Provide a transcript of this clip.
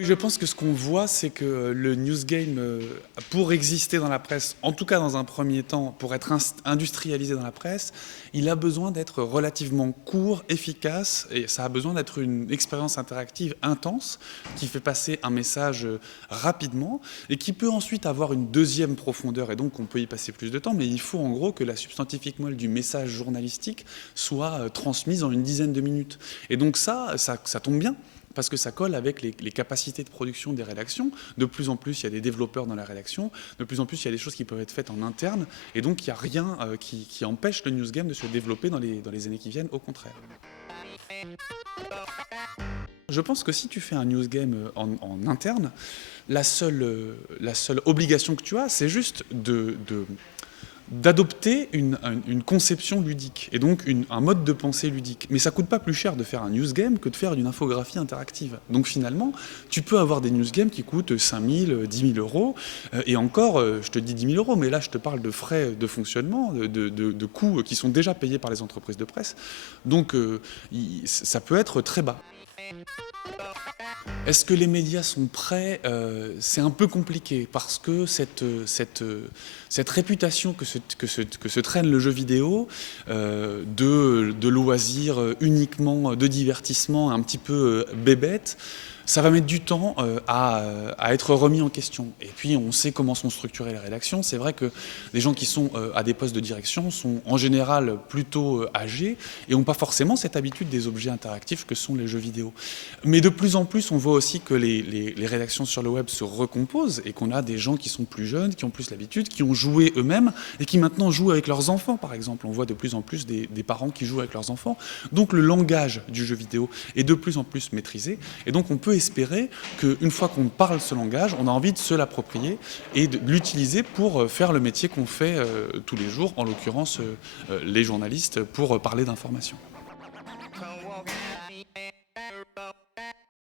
Oui, je pense que ce qu'on voit, c'est que le news game, pour exister dans la presse, en tout cas dans un premier temps, pour être industrialisé dans la presse, il a besoin d'être relativement court, efficace, et ça a besoin d'être une expérience interactive intense qui fait passer un message rapidement et qui peut ensuite avoir une deuxième profondeur, et donc on peut y passer plus de temps, mais il faut en gros que la substantifique moelle du message journalistique soit transmise en une dizaine de minutes. Et donc ça tombe bien parce que ça colle avec les capacités de production des rédactions. De plus en plus, il y a des développeurs dans la rédaction, de plus en plus, il y a des choses qui peuvent être faites en interne, et donc il n'y a rien qui empêche le news game de se développer dans les années qui viennent, au contraire. Je pense que si tu fais un news game en interne, la seule obligation que tu as, c'est juste d'adopter une conception ludique et donc un mode de pensée ludique. Mais ça coûte pas plus cher de faire un news game que de faire une infographie interactive. Donc finalement, tu peux avoir des news games qui coûtent 5 000, 10 000 euros. Et encore, je te dis 10 000 euros, mais là je te parle de frais de fonctionnement, de coûts qui sont déjà payés par les entreprises de presse. Donc ça peut être très bas. Est-ce que les médias sont prêts? C'est un peu compliqué parce que cette réputation que se traîne le jeu vidéo de loisirs uniquement de divertissement un petit peu bébête, ça va mettre du temps à être remis en question. Et puis on sait comment sont structurées les rédactions. C'est vrai que les gens qui sont à des postes de direction sont en général plutôt âgés et n'ont pas forcément cette habitude des objets interactifs que sont les jeux vidéo. Mais de plus en plus, on voit aussi que les rédactions sur le web se recomposent et qu'on a des gens qui sont plus jeunes, qui ont plus l'habitude, qui ont joué eux-mêmes et qui maintenant jouent avec leurs enfants, par exemple. On voit de plus en plus des parents qui jouent avec leurs enfants. Donc le langage du jeu vidéo est de plus en plus maîtrisé. Et donc on peut espérer qu'une fois qu'on parle ce langage, on a envie de se l'approprier et de l'utiliser pour faire le métier qu'on fait tous les jours, en l'occurrence les journalistes, pour parler d'informations.